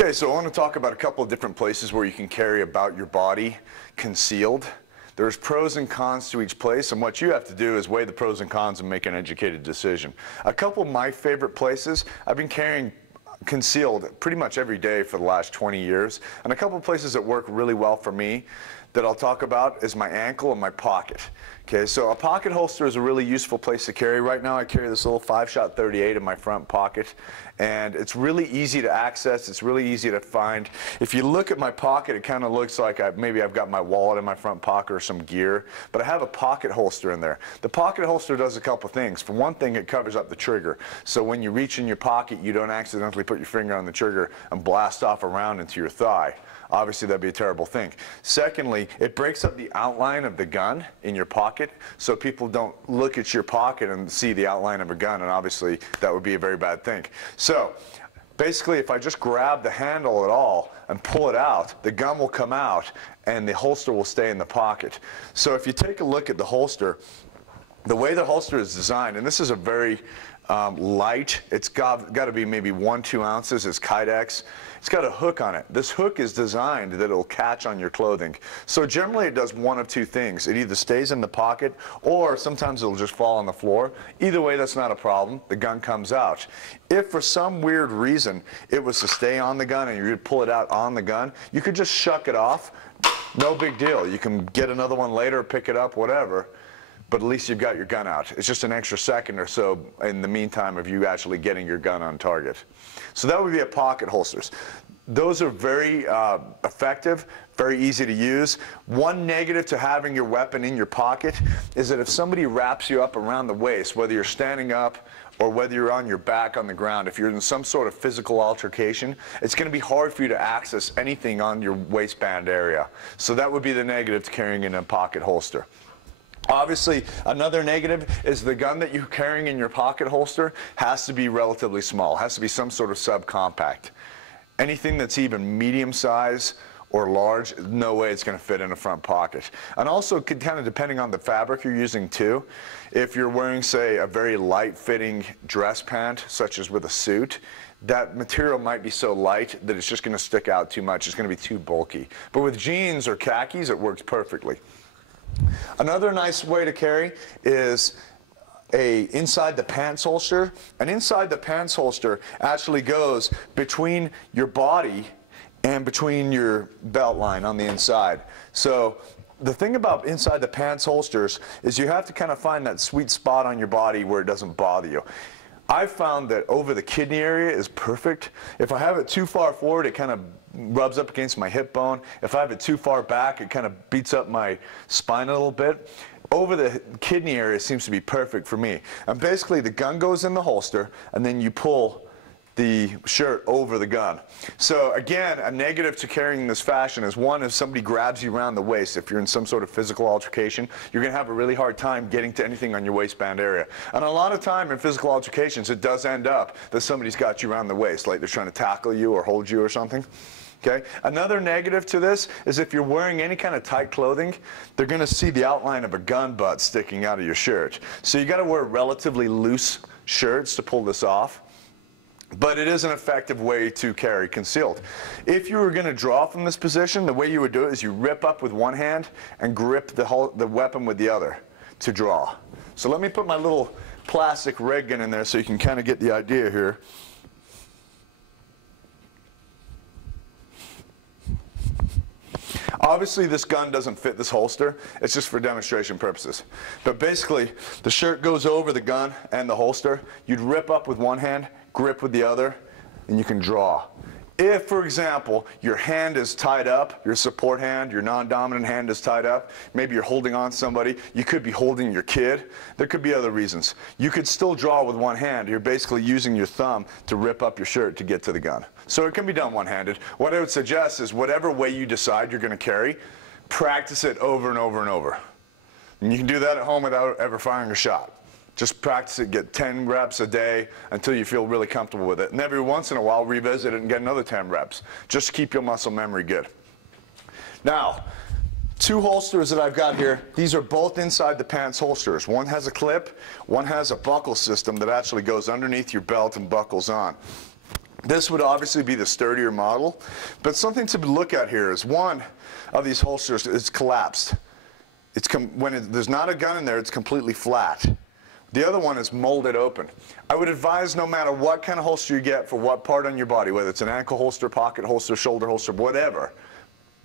Okay, so I want to talk about a couple of different places where you can carry about your body concealed. There's pros and cons to each place, and what you have to do is weigh the pros and cons and make an educated decision. A couple of my favorite places, I've been carrying concealed pretty much every day for the last 20 years, and a couple of places that work really well for me that I'll talk about is my ankle and my pocket. Okay, so a pocket holster is a really useful place to carry. Right now I carry this little 5-shot 38 in my front pocket, and it's really easy to access, it's really easy to find. If you look at my pocket, it kind of looks like maybe I've got my wallet in my front pocket or some gear, but I have a pocket holster in there. The pocket holster does a couple things. For one thing, it covers up the trigger, so when you reach in your pocket, you don't accidentally put your finger on the trigger and blast off around into your thigh. Obviously, that'd be a terrible thing. Secondly, it breaks up the outline of the gun in your pocket, so people don't look at your pocket and see the outline of a gun, and obviously that would be a very bad thing. So basically, if I just grab the handle at all and pull it out, the gun will come out and the holster will stay in the pocket. So if you take a look at the holster, the way the holster is designed, and this is a very light, it's got to be maybe 1-2 ounces, it's Kydex. It's got a hook on it. This hook is designed that it'll catch on your clothing. So generally it does one of two things. It either stays in the pocket or sometimes it'll just fall on the floor. Either way, that's not a problem. The gun comes out. If for some weird reason it was to stay on the gun and you would pull it out on the gun, you could just shuck it off. No big deal. You can get another one later, pick it up, whatever. But at least you've got your gun out. It's just an extra second or so in the meantime of you actually getting your gun on target. So that would be a pocket holsters. Those are very effective, very easy to use. One negative to having your weapon in your pocket is that if somebody wraps you up around the waist, whether you're standing up or whether you're on your back on the ground, if you're in some sort of physical altercation, it's going to be hard for you to access anything on your waistband area. So that would be the negative to carrying in a pocket holster. Obviously, another negative is the gun that you're carrying in your pocket holster has to be relatively small, has to be some sort of subcompact. Anything that's even medium size or large, no way it's going to fit in a front pocket. And also, kind of depending on the fabric you're using too, if you're wearing, say, a very light-fitting dress pant, such as with a suit, that material might be so light that it's just going to stick out too much. It's going to be too bulky. But with jeans or khakis, it works perfectly. Another nice way to carry is inside the pants holster. And inside the pants holster actually goes between your body and between your belt line on the inside. So the thing about inside the pants holsters is you have to kind of find that sweet spot on your body where it doesn't bother you. I've found that over the kidney area is perfect. If I have it too far forward, it kind of rubs up against my hip bone. If I have it too far back, it kind of beats up my spine a little bit. Over the kidney area seems to be perfect for me. And basically the gun goes in the holster and then you pull the shirt over the gun. So again, a negative to carrying in this fashion is one, if somebody grabs you around the waist, if you're in some sort of physical altercation, you're going to have a really hard time getting to anything on your waistband area. And a lot of time in physical altercations, it does end up that somebody's got you around the waist, like they're trying to tackle you or hold you or something. Okay. Another negative to this is if you're wearing any kind of tight clothing, they're going to see the outline of a gun butt sticking out of your shirt. So you got to wear relatively loose shirts to pull this off. But it is an effective way to carry concealed. If you were going to draw from this position, the way you would do it is you rip up with one hand and grip the weapon with the other to draw. So let me put my little plastic red gun in there so you can kind of get the idea here. Obviously, this gun doesn't fit this holster. It's just for demonstration purposes. But basically, the shirt goes over the gun and the holster. You'd rip up with one hand, grip with the other, and you can draw. If, for example, your hand is tied up, your support hand, your non-dominant hand is tied up, maybe you're holding on somebody, you could be holding your kid, there could be other reasons. You could still draw with one hand. You're basically using your thumb to rip up your shirt to get to the gun. So it can be done one-handed. What I would suggest is whatever way you decide you're going to carry, practice it over and over and over. And you can do that at home without ever firing a shot. Just practice it, get 10 reps a day until you feel really comfortable with it. And every once in a while, revisit it and get another 10 reps. Just to keep your muscle memory good. Now, two holsters that I've got here, these are both inside the pants holsters. One has a clip, one has a buckle system that actually goes underneath your belt and buckles on. This would obviously be the sturdier model, but something to look at here is one of these holsters is collapsed. There's not a gun in there, it's completely flat. The other one is molded open. I would advise no matter what kind of holster you get for what part on your body, whether it's an ankle holster, pocket holster, shoulder holster, whatever,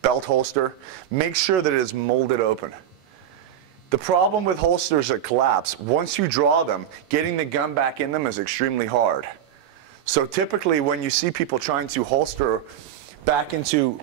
belt holster, make sure that it is molded open. The problem with holsters that collapse, once you draw them, getting the gun back in them is extremely hard. So typically when you see people trying to holster back into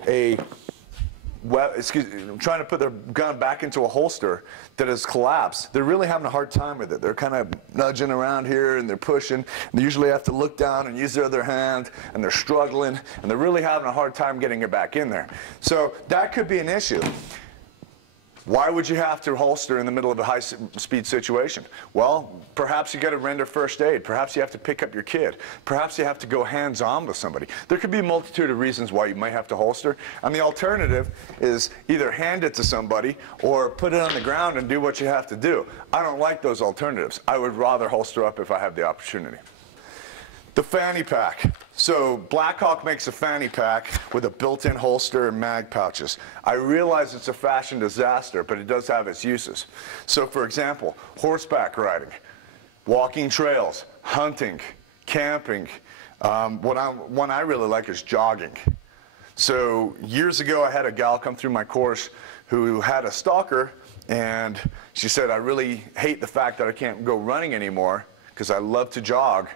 trying to put their gun back into a holster that has collapsed, they're really having a hard time with it. They're kind of nudging around here and they're pushing. And they usually have to look down and use their other hand, and they're struggling, and they're really having a hard time getting it back in there. So that could be an issue. Why would you have to holster in the middle of a high-speed situation? Well, perhaps you got to render first aid. Perhaps you have to pick up your kid. Perhaps you have to go hands-on with somebody. There could be a multitude of reasons why you might have to holster. And the alternative is either hand it to somebody or put it on the ground and do what you have to do. I don't like those alternatives. I would rather holster up if I have the opportunity. The fanny pack. So Blackhawk makes a fanny pack with a built-in holster and mag pouches. I realize it's a fashion disaster, but it does have its uses. So for example, horseback riding, walking trails, hunting, camping. One I really like is jogging. So years ago I had a gal come through my course who had a stalker, and she said, I really hate the fact that I can't go running anymore because I love to jog,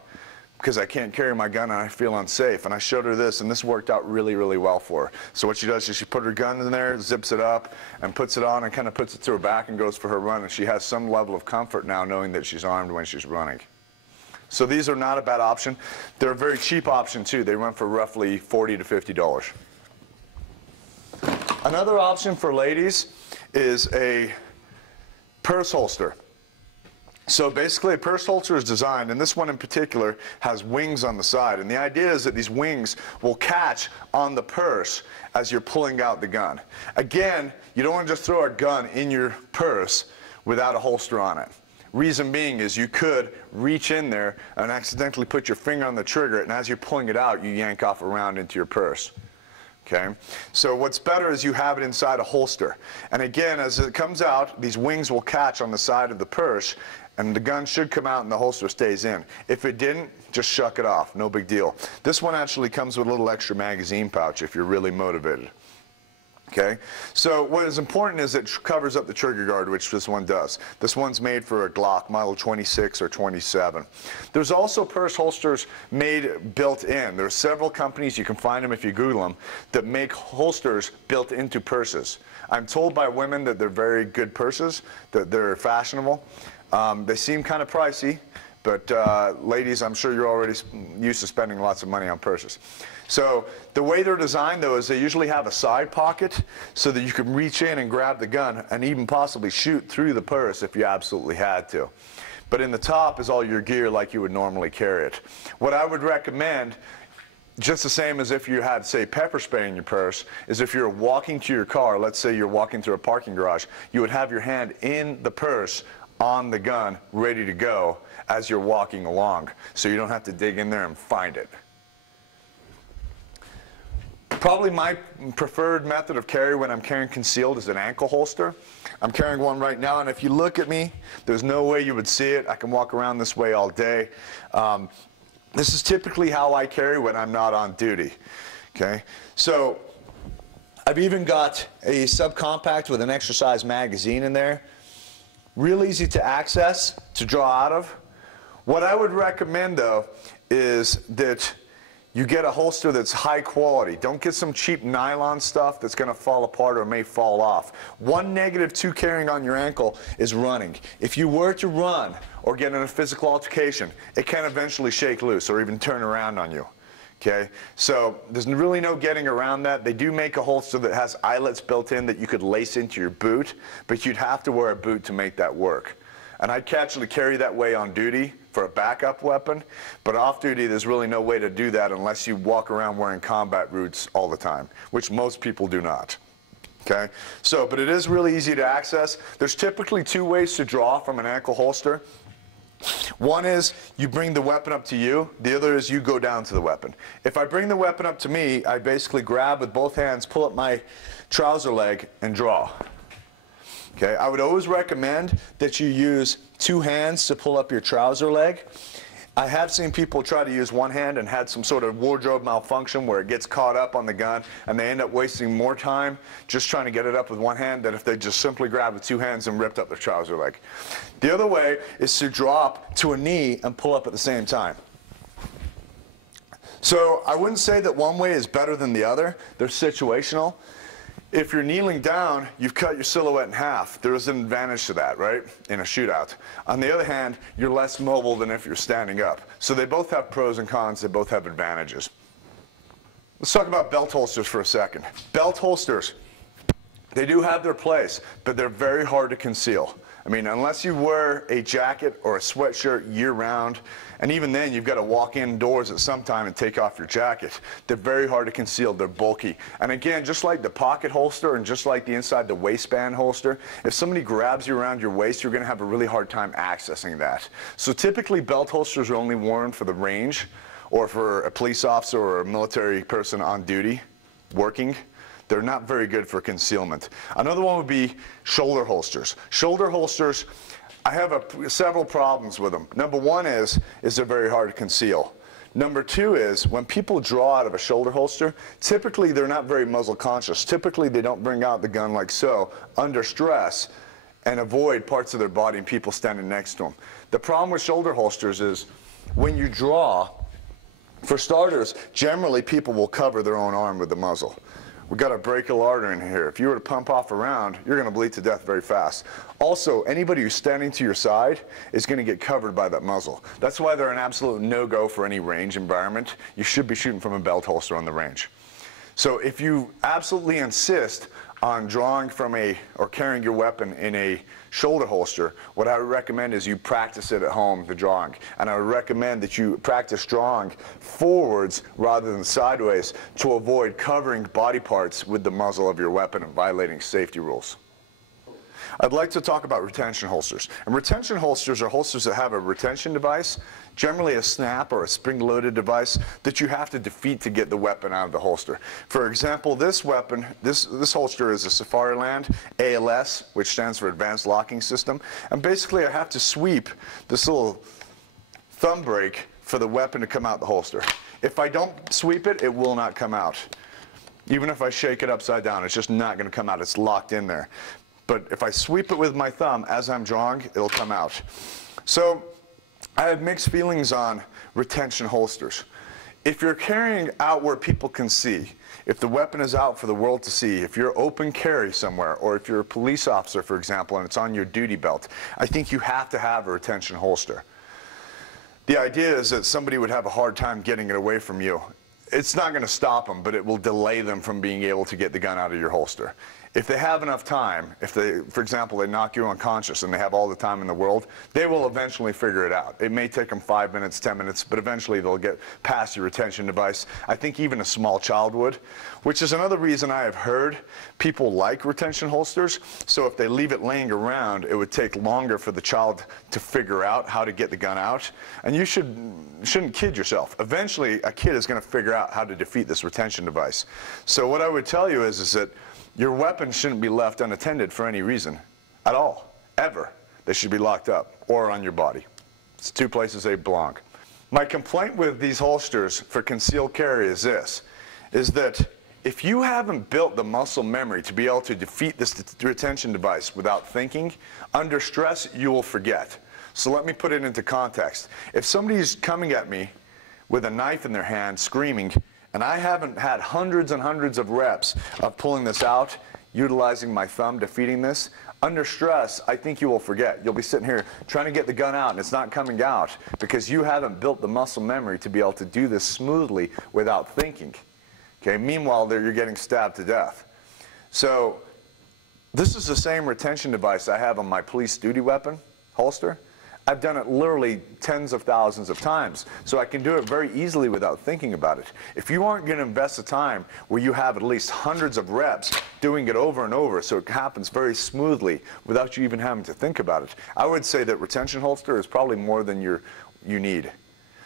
because I can't carry my gun and I feel unsafe. And I showed her this, and this worked out really, really well for her. So what she does is she put her gun in there, zips it up, and puts it on and kind of puts it to her back and goes for her run. And she has some level of comfort now knowing that she's armed when she's running. So these are not a bad option. They're a very cheap option too. They run for roughly $40 to $50. Another option for ladies is a purse holster. So basically a purse holster is designed, and this one in particular has wings on the side, and the idea is that these wings will catch on the purse as you're pulling out the gun. Again, you don't want to just throw a gun in your purse without a holster on it. Reason being is you could reach in there and accidentally put your finger on the trigger, and as you're pulling it out, you yank off a round into your purse. Okay? So what's better is you have it inside a holster. And again, as it comes out, these wings will catch on the side of the purse, and the gun should come out and the holster stays in. If it didn't, just shuck it off, no big deal. This one actually comes with a little extra magazine pouch if you're really motivated. Okay, so what is important is it covers up the trigger guard, which this one does. This one's made for a Glock model 26 or 27. There's also purse holsters made built in. There's several companies, you can find them if you Google them, that make holsters built into purses. I'm told by women that they're very good purses, that they're fashionable. They seem kind of pricey, but ladies, I'm sure you're already used to spending lots of money on purses. So the way they're designed, though, is they usually have a side pocket so that you can reach in and grab the gun and even possibly shoot through the purse if you absolutely had to. But in the top is all your gear like you would normally carry it. What I would recommend, just the same as if you had, say, pepper spray in your purse, is if you're walking to your car, let's say you're walking through a parking garage, you would have your hand in the purse on the gun, ready to go as you're walking along, so you don't have to dig in there and find it. Probably my preferred method of carry when I'm carrying concealed is an ankle holster. I'm carrying one right now, and if you look at me, there's no way you would see it. I can walk around this way all day. This is typically how I carry when I'm not on duty. Okay, so I've even got a subcompact with an exercise magazine in there. Real easy to access, to draw out of. What I would recommend, though, is that you get a holster that's high quality. Don't get some cheap nylon stuff that's going to fall apart or may fall off. One negative to carrying on your ankle is running. If you were to run or get in a physical altercation, it can eventually shake loose or even turn around on you. Okay, so there's really no getting around that. They do make a holster that has eyelets built in that you could lace into your boot, but you'd have to wear a boot to make that work. And I'd actually carry that way on duty for a backup weapon, but off duty there's really no way to do that unless you walk around wearing combat boots all the time, which most people do not. Okay, so, but it is really easy to access. There's typically two ways to draw from an ankle holster. One is you bring the weapon up to you. The other is you go down to the weapon. If I bring the weapon up to me, I basically grab with both hands, pull up my trouser leg, and draw. Okay, I would always recommend that you use two hands to pull up your trouser leg. I have seen people try to use one hand and had some sort of wardrobe malfunction where it gets caught up on the gun and they end up wasting more time just trying to get it up with one hand than if they just simply grabbed with two hands and ripped up their trouser leg. The other way is to drop to a knee and pull up at the same time. So I wouldn't say that one way is better than the other. They're situational. If you're kneeling down, you've cut your silhouette in half. There is an advantage to that, right, in a shootout. On the other hand, you're less mobile than if you're standing up. So they both have pros and cons. They both have advantages. Let's talk about belt holsters for a second. Belt holsters, they do have their place, but they're very hard to conceal. I mean, unless you wear a jacket or a sweatshirt year-round, and even then you've got to walk indoors at some time and take off your jacket. They're very hard to conceal. They're bulky. And again, just like the pocket holster and just like the inside the waistband holster, if somebody grabs you around your waist, you're going to have a really hard time accessing that. So typically belt holsters are only worn for the range or for a police officer or a military person on duty working. They're not very good for concealment. Another one would be shoulder holsters. Shoulder holsters, I have several problems with them. Number one is they're very hard to conceal. Number two is when people draw out of a shoulder holster, typically they're not very muzzle conscious. Typically they don't bring out the gun like so under stress and avoid parts of their body and people standing next to them. The problem with shoulder holsters is when you draw, for starters, generally people will cover their own arm with the muzzle. We've got a brachial artery in here. If you were to pump off a round, you're going to bleed to death very fast. Also, anybody who's standing to your side is going to get covered by that muzzle. That's why they're an absolute no-go for any range environment. You should be shooting from a belt holster on the range. So if you absolutely insist on drawing from or carrying your weapon in a shoulder holster, what I would recommend is you practice it at home, the drawing. And I would recommend that you practice drawing forwards rather than sideways to avoid covering body parts with the muzzle of your weapon and violating safety rules. I'd like to talk about retention holsters. And retention holsters are holsters that have a retention device, generally a snap or a spring-loaded device that you have to defeat to get the weapon out of the holster. For example, this weapon, this holster is a Safariland ALS, which stands for Advanced Locking System. And basically I have to sweep this little thumb brake for the weapon to come out the holster. If I don't sweep it, it will not come out. Even if I shake it upside down, it's just not going to come out. It's locked in there. But if I sweep it with my thumb as I'm drawing, it'll come out. So I have mixed feelings on retention holsters. If you're carrying out where people can see, if the weapon is out for the world to see, if you're open carry somewhere, or if you're a police officer, for example, and it's on your duty belt, I think you have to have a retention holster. The idea is that somebody would have a hard time getting it away from you. It's not going to stop them, but it will delay them from being able to get the gun out of your holster. If they have enough time, if they, for example, they knock you unconscious and they have all the time in the world, they will eventually figure it out. It may take them 5 minutes, 10 minutes, but eventually they'll get past your retention device. I think even a small child would, which is another reason I have heard people like retention holsters. So if they leave it laying around, it would take longer for the child to figure out how to get the gun out. And you shouldn't kid yourself. Eventually, a kid is going to figure out how to defeat this retention device. So what I would tell you is that your weapon shouldn't be left unattended for any reason at all, ever. They should be locked up or on your body. It's two places they belong. My complaint with these holsters for concealed carry is this, is that if you haven't built the muscle memory to be able to defeat this retention device without thinking, under stress, you will forget. So let me put it into context. If somebody's coming at me with a knife in their hand, screaming, and I haven't had hundreds and hundreds of reps of pulling this out, utilizing my thumb, defeating this, under stress, I think you will forget. You'll be sitting here trying to get the gun out and it's not coming out because you haven't built the muscle memory to be able to do this smoothly without thinking. Okay? Meanwhile, you're getting stabbed to death. So this is the same retention device I have on my police duty weapon holster. I've done it literally tens of thousands of times, so I can do it very easily without thinking about it. If you aren't going to invest the time where you have at least hundreds of reps doing it over and over so it happens very smoothly without you even having to think about it, I would say that retention holster is probably more than you need.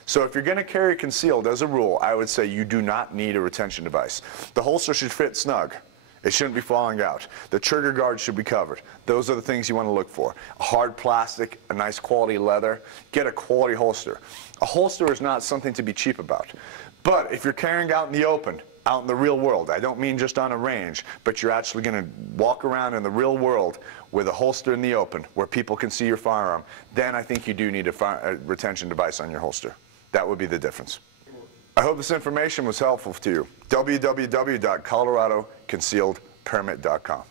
So if you're going to carry concealed, as a rule, I would say you do not need a retention device. The holster should fit snug. It shouldn't be falling out. The trigger guard should be covered. Those are the things you want to look for. A hard plastic, a nice quality leather. Get a quality holster. A holster is not something to be cheap about. But if you're carrying out in the open, out in the real world, I don't mean just on a range, but you're actually going to walk around in the real world with a holster in the open where people can see your firearm, then I think you do need a retention device on your holster. That would be the difference. I hope this information was helpful to you. www.coloradoconcealedpermit.com